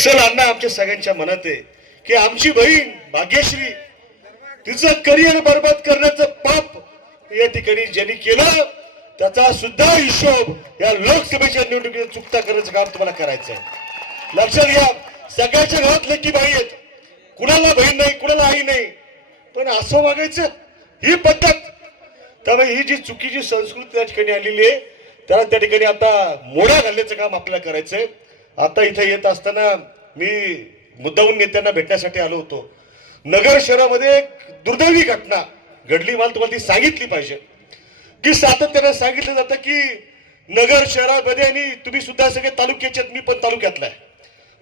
नक्षल अण्णा आमच्या सगळ्यांच्या मनात आहे की आमची बहीण भाग्यश्री तिचं करिअर बर्बाद करण्याचं पाप या ठिकाणी ज्यांनी केलं त्याचा सुद्धा हिशोब या लोकसभेच्या निवडणुकीत चुकता करण्याचं काम तुम्हाला करायचं आहे लक्षात घ्या सगळ्याच्या घरात लेकी बाई आहेत. कुणाला बहीण नाही कुणाला आई नाही. पण असं वागायचं ही पद्धत. त्यामुळे ही जी चुकीची संस्कृती त्या ठिकाणी आलेली आहे त्याला त्या ठिकाणी आता मोडा घालण्याचं काम आपल्याला करायचंय. आता इथे येत असताना मी मुद्दाहून नेत्यांना भेटण्यासाठी आलो होतो. नगर शहरामध्ये एक दुर्दैवी घटना घडली. मला तुम्हाला ती सांगितली पाहिजे. की सातत्याने सांगितलं जातं की नगर शहरामध्ये आणि तुम्ही सुद्धा सगळे तालुक्याचे आहेत, मी पण तालुक्यातला आहे.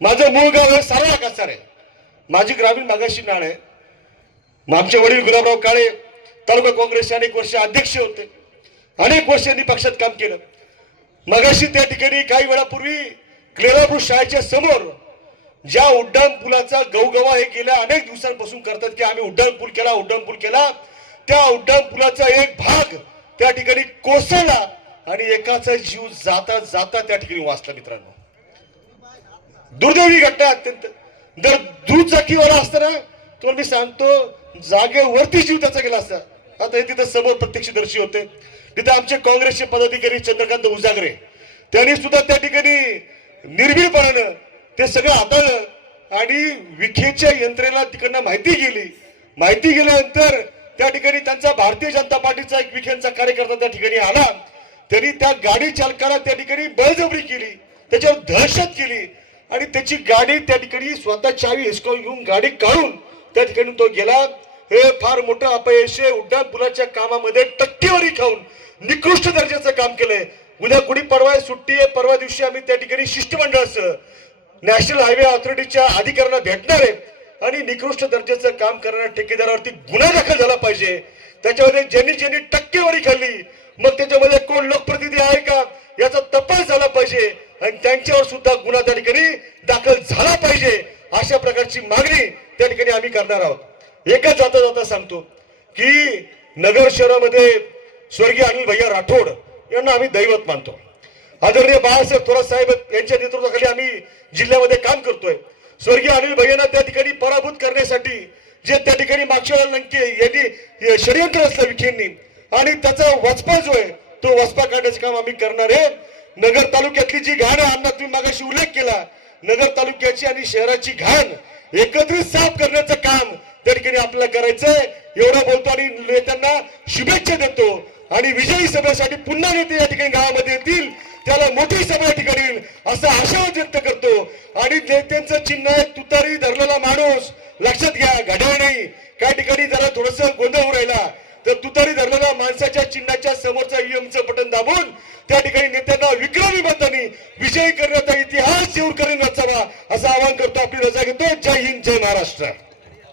माझं मूळ गाव आहे सारळा कासार आहे. माझी ग्रामीण मागाशी नाळ आहे. आमचे वडील गुलाबराव काळे तालुका काँग्रेसचे अनेक वर्ष अध्यक्ष होते. अनेक वर्षांनी पक्षात काम केलं. मगाशी त्या ठिकाणी काही वेळापूर्वी क्लेरापूर शाळेच्या समोर ज्या उड्डाण पुलाचा गवगवा हे गेल्या अनेक दिवसांपासून करतात की आम्ही उड्डाण पूल केला उड्डाण पूल केला. त्या उड्डाण पुलाचा एक भाग त्या ठिकाणी कोसळला आणि एकाचा जीव जाता जाता त्या ठिकाणी वाचला मित्रांनो. दुर्दैवी घटना अत्यंत. जर दुचाकीवाला असताना तुम्हाला मी सांगतो जागेवरती जीव त्याचा गेला असता. आता हे तिथं समोर प्रत्यक्षदर्शी होते. तिथे आमचे काँग्रेसचे पदाधिकारी चंद्रकांत उजागरे. त्यांनी सुद्धा त्या ठिकाणी निर्भीडपणानं ते सगळं हाताळलं आणि विखेच्या यंत्रणेला तिकडनं माहिती गेली. माहिती गेल्यानंतर त्या ठिकाणी त्यांचा भारतीय जनता पार्टीचा एक विखेंचा कार्यकर्ता त्या ठिकाणी आला. त्यांनी त्या गाडी चालकाला त्या ठिकाणी बळजबरी केली. त्याच्यावर दहशत केली. आणि त्याची गाडी त्या ठिकाणी स्वतः चावी हिसकावून घेऊन गाडी काढून त्या ठिकाणी तो गेला. हे फार मोठं अपयश आहे. उड्डाण पुलाच्या कामामध्ये टक्केवारी खाऊन निकृष्ट दर्जाचं काम केलंय. उद्या कुणी परवा आहे, सुट्टी आहे परवा दिवशी आम्ही त्या ठिकाणी शिष्टमंडळासह नॅशनल हायवे ऑथॉरिटीच्या अधिकाऱ्यांना भेटणार आहे. आणि निकृष्ट दर्जाचं काम करणाऱ्या ठेकेदारावरती गुन्हा दाखल झाला पाहिजे. त्याच्यामध्ये ज्यांनी ज्यांनी टक्केवारी खाल्ली मग त्याच्यामध्ये कोण लोकप्रतिनिधी आहे का याचा तपास झाला पाहिजे. आणि त्यांच्यावर सुद्धा गुन्हा त्या ठिकाणी दाखल झाला पाहिजे अशा प्रकारची मागणी त्या ठिकाणी आम्ही करणार आहोत. एकच जाता जाता सांगतो की नगर शहरामध्ये स्वर्गीय अनिल भैया राठोड यांना आम्ही दैवत मानतो. आदरणीय बाळासाहेब थोरात साहेब यांच्या नेतृत्वाखाली आम्ही जिल्ह्यामध्ये काम करतोय. स्वर्गीय अनिल भैयांना त्या ठिकाणी पराभूत करण्यासाठी जे त्या ठिकाणी मागच्या लंके यांनी षडयंत्र असलं विखेंनी आणि त्याचा वचपा जो आहे तो वचपा काढण्याचं काम आम्ही करणार आहे. नगर तालुक्यातली जी घाण आहे अण्णा तुम्ही मागाशी उल्लेख केला नगर तालुक्याची आणि शहराची घाण एकत्रित साफ करण्याचं काम त्या ठिकाणी आपल्याला करायचंय. एवढं बोलतो आणि नेत्यांना शुभेच्छा देतो. आणि विजयी सभेसाठी पुन्हा नेते या ठिकाणी गावामध्ये येतील. त्याला मोठी सभा या ठिकाणी येईल असा आशावाद व्यक्त करतो. आणि नेत्यांचं चिन्ह आहे तुतारी धरलेला माणूस. लक्षात घ्या घड्याळ नाही. काही ठिकाणी जरा थोडस गोंधळ होऊ राहिला तर तुतारी धरलेल्या माणसाच्या चिन्हाच्या समोरचा ईएमचं बटन दाबून त्या ठिकाणी नेत्यांना विक्रमी मतांनी विजयी करण्याचा इतिहास येऊन करून वाचावा असं आवाहन करतो आपली रजा घेतो. जय हिंद जय महाराष्ट्र.